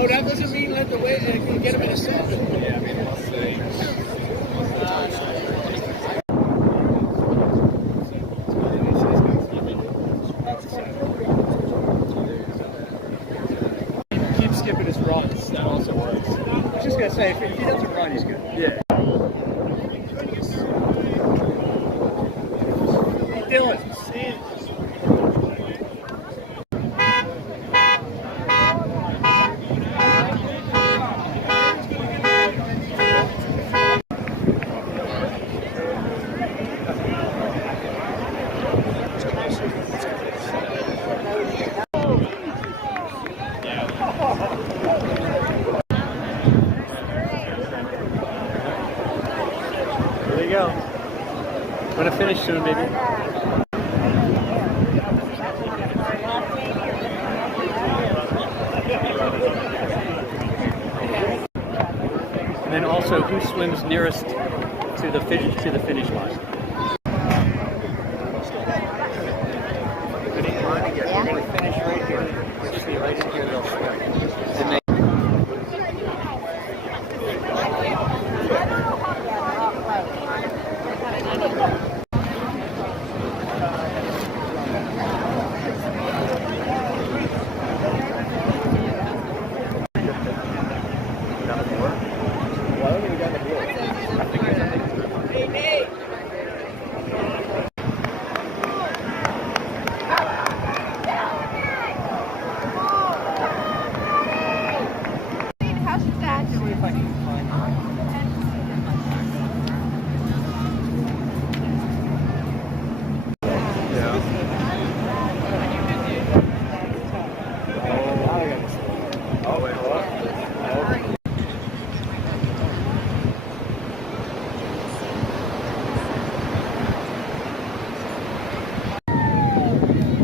Oh, that doesn't mean let the way get him in a set. Keep skipping his runs. That also works. I was just gonna say, if he doesn't run, he's good. Yeah. Hey, Dylan. There you go. I'm gonna finish soon, baby. And then also, who swims nearest to the finish line? We're gonna finish right here. Just be right in here. They'll swim. And they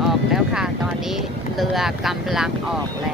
ออกแล้วค่ะตอนนี้เรือกำลังออกแล้ว